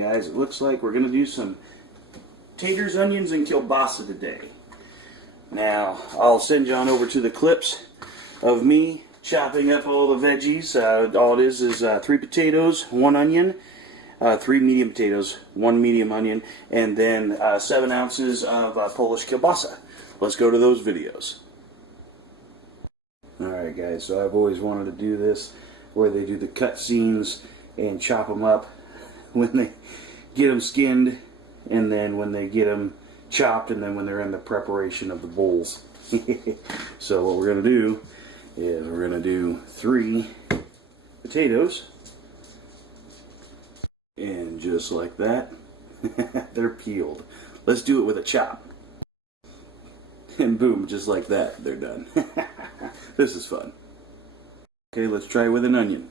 guys, it looks like we're going to do some taters, onions, and kielbasa today. Now, I'll send you on over to the clips of me chopping up all the veggies. All it is 3 potatoes, 1 onion, 3 medium potatoes, 1 medium onion, and then 7 ounces of Polish kielbasa. Let's go to those videos. Alright guys, so I've always wanted to do this where they do the cut scenes and chop them up when they get them skinned, and then when they get them chopped, and then when they're in the preparation of the bowls. So what we're going to do is we're going to do 3 potatoes, and just like that, they're peeled. Let's do it with a chop. And boom, just like that, they're done. This is fun. Okay, let's try with an onion.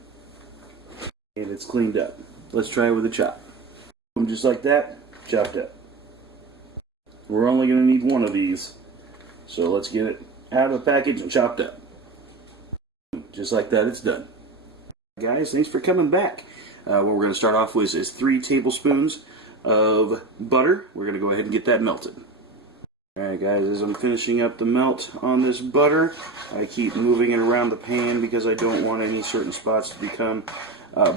And it's cleaned up. Let's try it with a chop. Boom, just like that, chopped up. We're only going to need 1 of these. So let's get it out of the package and chopped up. Just like that, it's done. Guys, thanks for coming back. What we're going to start off with is 3 tablespoons of butter. We're going to go ahead and get that melted. Alright guys, as I'm finishing up the melt on this butter, I keep moving it around the pan because I don't want any certain spots to become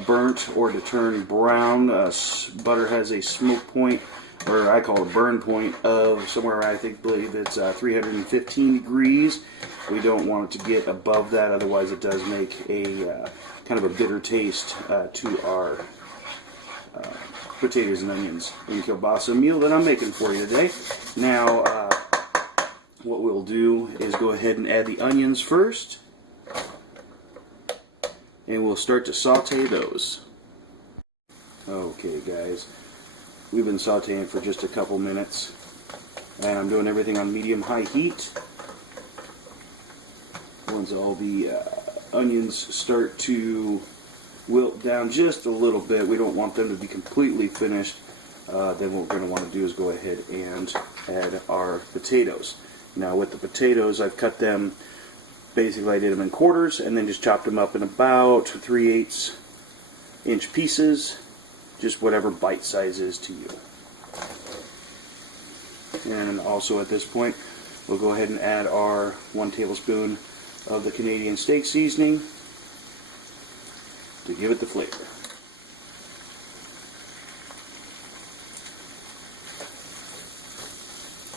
burnt or to turn brown. Butter has a smoke point, or I call it a burn point, of somewhere I believe it's 315 degrees. We don't want it to get above that, otherwise it does make a kind of a bitter taste to our potatoes and onions and kielbasa meal that I'm making for you today. Now, what we'll do is go ahead and add the onions first, and we'll start to saute those. Okay guys, we've been sauteing for just a couple minutes, and I'm doing everything on medium-high heat. Once all the onions start to wilt down just a little bit, we don't want them to be completely finished, then what we're going to want to do is go ahead and add our potatoes. Now with the potatoes, I've cut them, basically I did them in quarters and then just chopped them up in about 3/8 inch pieces, just whatever bite size is to you. And also at this point, we'll go ahead and add our 1 tablespoon of the Canadian steak seasoning to give it the flavor.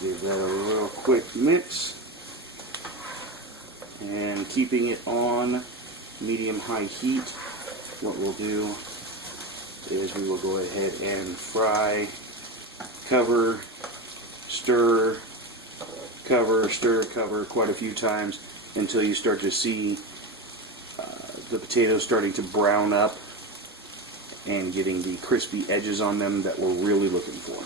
Give that a real quick mix, and keeping it on medium-high heat, what we'll do is we will go ahead and fry, cover, stir, cover quite a few times until you start to see the potatoes starting to brown up and getting the crispy edges on them that we're really looking for.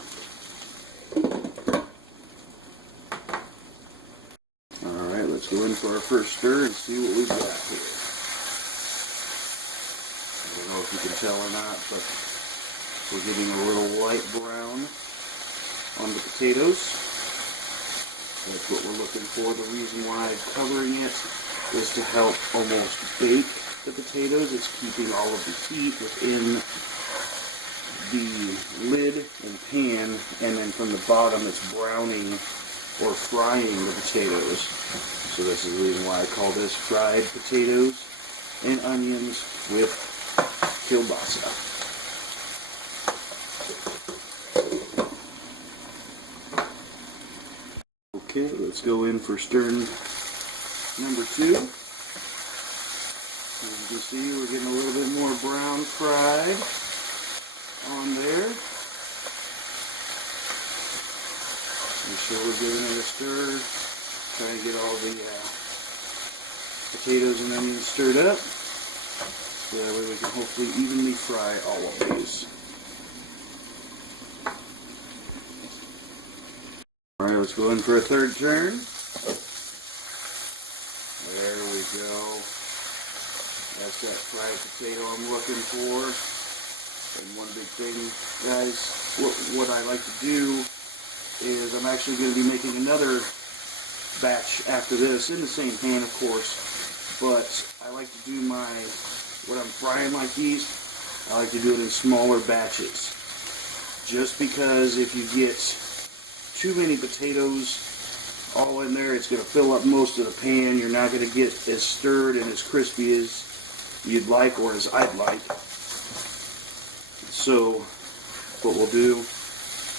Alright, let's go in for our first stir and see what we've got here. I don't know if you can tell or not, but we're getting a little light brown on the potatoes. That's what we're looking for. The reason why I'm covering it is to help almost bake the potatoes. It's keeping all of the heat within the lid and pan, and then from the bottom it's browning or frying the potatoes. So this is the reason why I call this fried potatoes and onions with kielbasa. Okay, let's go in for stir number 2. As you can see, we're getting a little bit more brown fried on there. Make sure we're giving it a stir. Trying to get all the potatoes and onions stirred up, so that way we can hopefully evenly fry all of these. Alright, let's go in for a 3rd turn. There we go. That's that fried potato I'm looking for. And one big thing, guys, what I like to do is I'm actually going to be making another batch after this in the same pan, of course, but I like to do when I'm frying like these, I like to do it in smaller batches. just because if you get too many potatoes all in there, it's going to fill up most of the pan. You're not going to get as stirred and as crispy as you'd like, or as I'd like. So what we'll do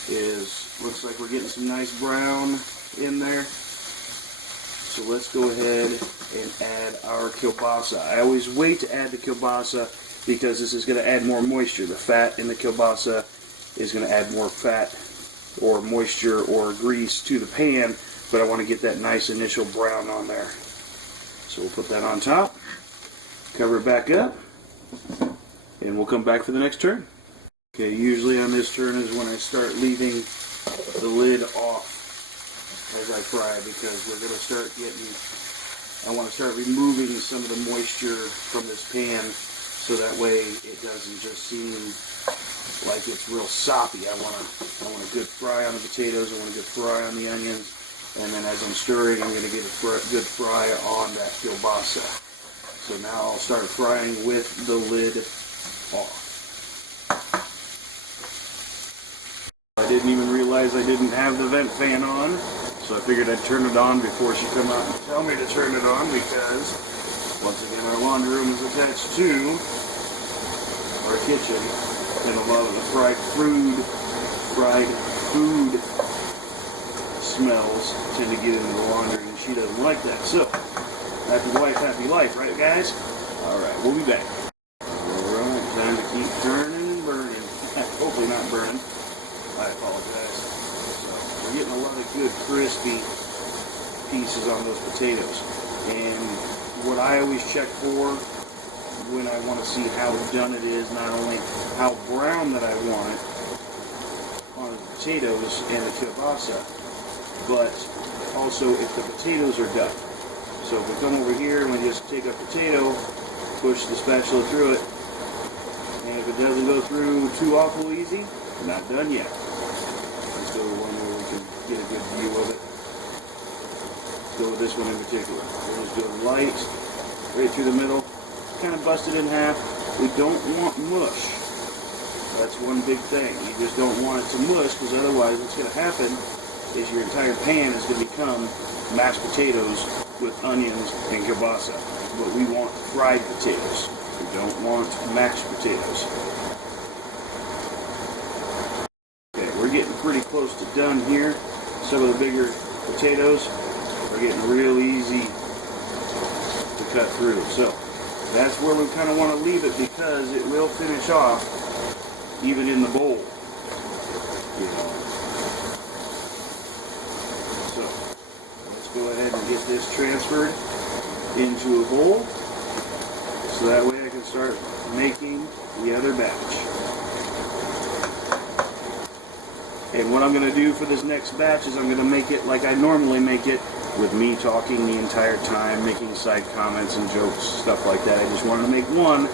is, looks like we're getting some nice brown in there. So let's go ahead and add our kielbasa. I always wait to add the kielbasa because this is going to add more moisture. The fat in the kielbasa is going to add more fat or moisture or grease to the pan, but I want to get that nice initial brown on there. So we'll put that on top, cover it back up, and we'll come back for the next turn. Okay, usually on this turn is when I start leaving the lid off as I fry, because we're going to start getting, I want to start removing some of the moisture from this pan, so that way it doesn't just seem like it's real soppy. I want a good fry on the potatoes, I want a good fry on the onions, and then as I'm stirring, I'm going to get a good fry on that kielbasa. So now I'll start frying with the lid off. I didn't even realize I didn't have the vent fan on, so I figured I'd turn it on before she come out and tell me to turn it on, because once again our laundry room is attached to our kitchen, and a lot of the fried food smells tend to get into the laundry, and she doesn't like that. So, happy wife, happy life, right guys? Alright, we'll be back. Alright, time to keep turning and burning. Hopefully not burning. I apologize. So, we're getting a lot of good crispy pieces on those potatoes. And what I always check for when I want to see how done it is, not only how brown that I want it on the potatoes and the kielbasa, but also if the potatoes are done. So if we come over here and we just take a potato, push the spatula through it, and if it doesn't go through too awful easy, not done yet. Let's go to one where we can get a good view of it. Let's go with this one in particular. We'll just do it light, right through the middle, kind of bust it in half. We don't want mush. That's one big thing. You just don't want it to mush, because otherwise what's going to happen is your entire pan is going to become mashed potatoes with onions and kielbasa. But we want fried potatoes. We don't want mashed potatoes. Okay, we're getting pretty close to done here. Some of the bigger potatoes are getting real easy to cut through. So that's where we kind of want to leave it, because it will finish off even in the bowl. You know. So let's go ahead and get this transferred into a bowl, so that way I can start making the other batch. And what I'm going to do for this next batch is I'm going to make it like I normally make it, with me talking the entire time, making side comments and jokes, stuff like that. I just wanted to make one,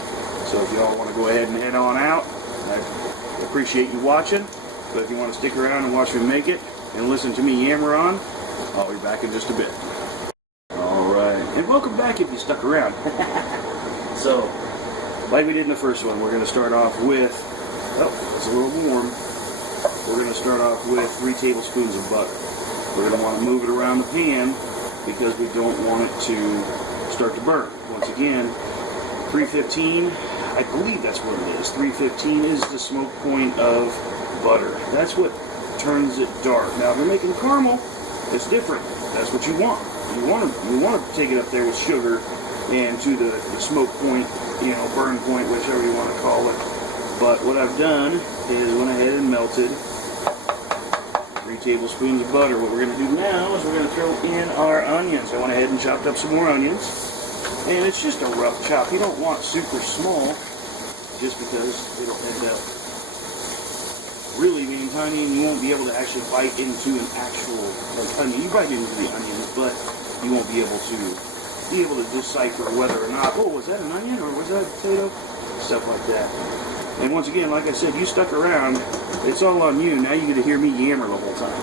so if y'all want to go ahead and head on out, I appreciate you watching. But if you want to stick around and watch me make it and listen to me yammer on, I'll be back in just a bit. Alright, and welcome back if you stuck around. So, like we did in the first one, we're going to start off with, oh, it's a little warm. We're going to start off with 3 tablespoons of butter. We're going to want to move it around the pan because we don't want it to start to burn. Once again, 315, I believe that's what it is. 315 is the smoke point of butter. That's what turns it dark. Now, if you're making caramel, it's different. That's what you want. You want to take it up there with sugar and to the smoke point, you know, burn point, whichever you want to call it. But what I've done is went ahead and melted 3 tablespoons of butter. What we're going to do now is we're going to throw in our onions. I went ahead and chopped up some more onions. And it's just a rough chop. You don't want super small, just because it'll end up really being tiny, and you won't be able to actually bite into an actual onion. You bite into the onions, but you won't be able to decipher whether or not, oh, was that an onion or was that a potato? Stuff like that. And once again, like I said, you stuck around. It's all on you. Now you get to hear me yammer the whole time.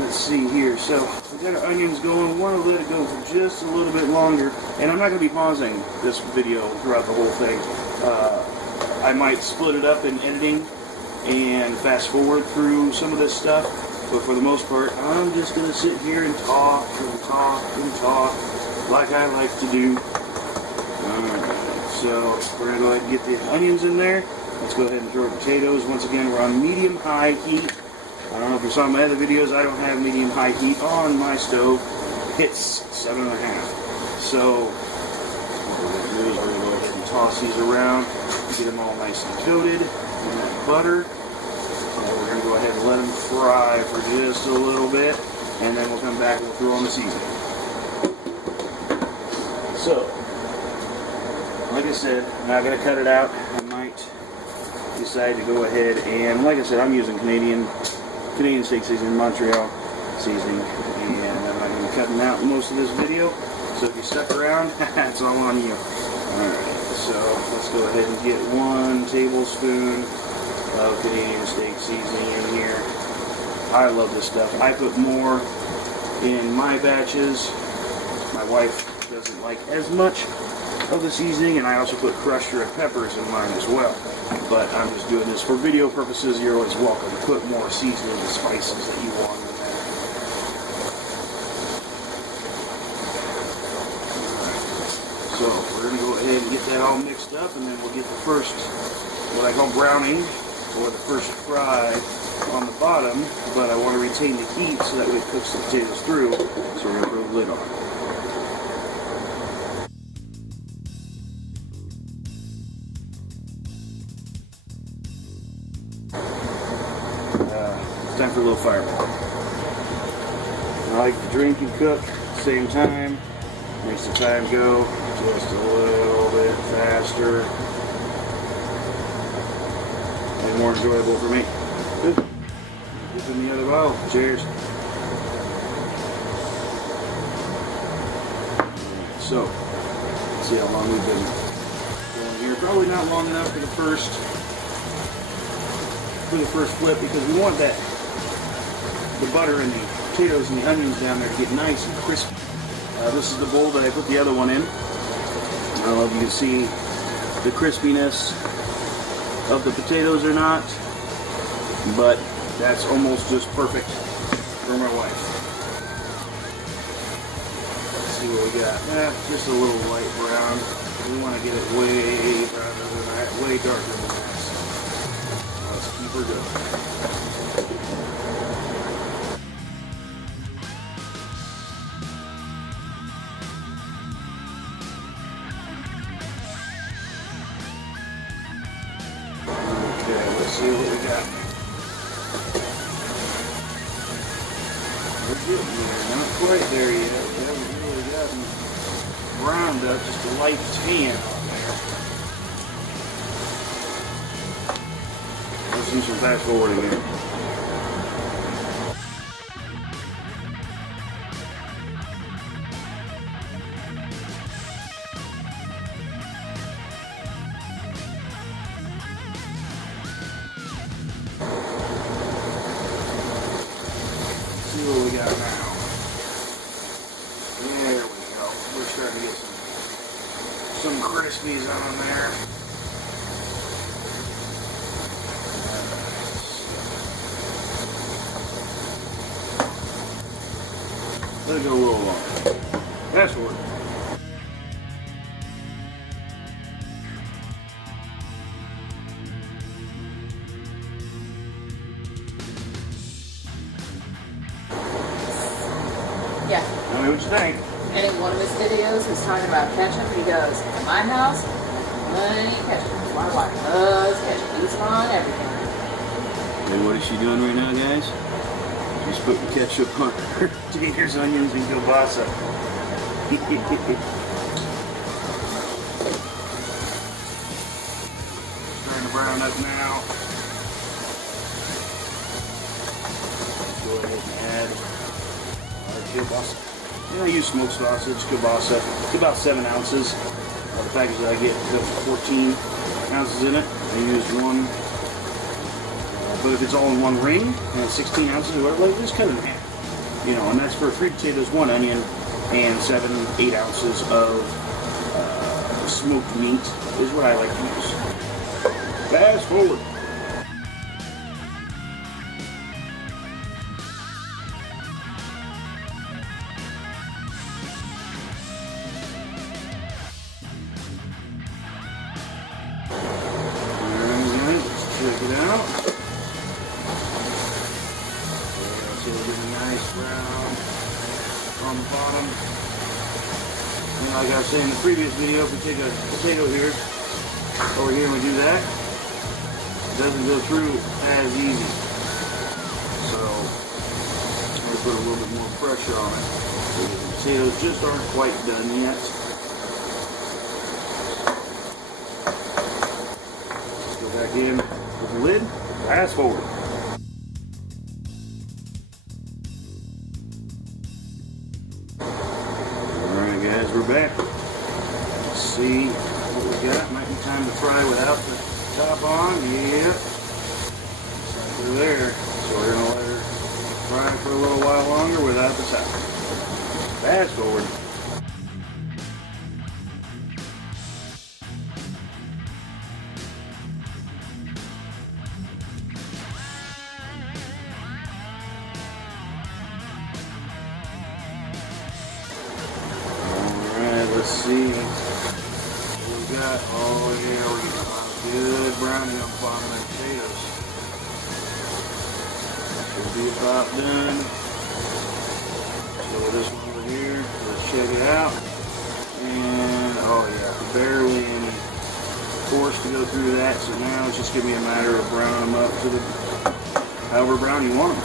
Let's see here. So we got our onions going. We want to let it go for just a little bit longer. And I'm not going to be pausing this video throughout the whole thing. I might split it up in editing and fast forward through some of this stuff, but for the most part, I'm just going to sit here and talk and talk and talk like I like to do. Alright, so we're going to go ahead and get the onions in there. Let's go ahead and throw potatoes. Once again, we're on medium-high heat. I don't know if you saw my other videos, I don't have medium-high heat on my stove. It's 7.5. So, what we're going to do is we're going to go ahead and toss these around, get them all nice and coated in that butter. And we're going to go ahead and let them fry for just a little bit, and then we'll come back and we'll throw on the seasoning. So, like I said, I'm not going to cut it out. I might decide to go ahead and, like I said, I'm using Canadian steak seasoning, Montreal seasoning, and I'm not going to be cutting out most of this video. So if you stuck around, it's all on you. Alright, so let's go ahead and get 1 tablespoon of Canadian steak seasoning in here. I love this stuff. I put more in my batches. My wife doesn't like as much of the seasoning, and I also put crushed red peppers in mine as well. But I'm just doing this for video purposes. You're always welcome to put more seasoning and spices that you want in there. So we're going to go ahead and get that all mixed up, and then we'll get the first, what I call browning, or the first fry on the bottom, but I want to retain the heat so that way it cooks the potatoes through, so we're going to put a lid on. Time for a little fireball. I like to drink and cook at the same time. Makes the time go just a little bit faster and more enjoyable for me. Good. Dip in the other bowl. Cheers. So, let's see how long we've been going here. Probably not long enough for the first flip, because we want the butter and the potatoes and the onions down there to get nice and crispy. This is the bowl that I put the other one in. I don't know if you can see the crispiness of the potatoes or not, but that's almost just perfect for my wife. Let's see what we got. Just a little light brown. We want to get it way browner than that, way darker than that. Let's keep her going. See what we got. We're getting there. Not quite there yet. We haven't really gotten browned up. Just a light tan on there. Let's do some fast forwarding here. What we got now. There we go. We're starting to get some crispies on there. Let it go a little longer. Fast forward. Yeah. Tell me what you think. And in one of his videos, he's talking about ketchup. He goes, "In my house, plenty of ketchup. My wife loves ketchup. Use it on everything." Hey, what is she doing right now, guys? She's putting ketchup on her taters, onions, and kielbasa. Starting to brown up now. Let's go ahead and add our kielbasa. And I use smoked sausage, kielbasa. It's about 7 ounces. The package that I get has 14 ounces in it. I use one. But if it's all in one ring, and it's 16 ounces or whatever, just cut it in half. You know, and that's for 3 potatoes, 1 onion, and 7-8 ounces of smoked meat is what I like to use. Fast forward. Alright, let's check it out. Yeah, see, we're getting nice brown on the bottom. And like I was saying in the previous video, if we take a potato here, over here and we do that, it doesn't go through as easy. So, I'm going to put a little bit more pressure on it. The potatoes just aren't quite done yet. Let's go back in with the lid, fast forward. Alright guys, we're back. Let's see what we got. Might be time to fry without the top on. Yep. It's under there. So we're going to let her fry for a little while longer without the top. Fast forward. Alright, let's see. We got, oh yeah, we're getting a lot of good browning on the bottom of the potatoes. Should be about done. So this one over here, let's check it out. And oh yeah, barely any force to go through that. So now it's just gonna be a matter of browning them up to the however brown you want them.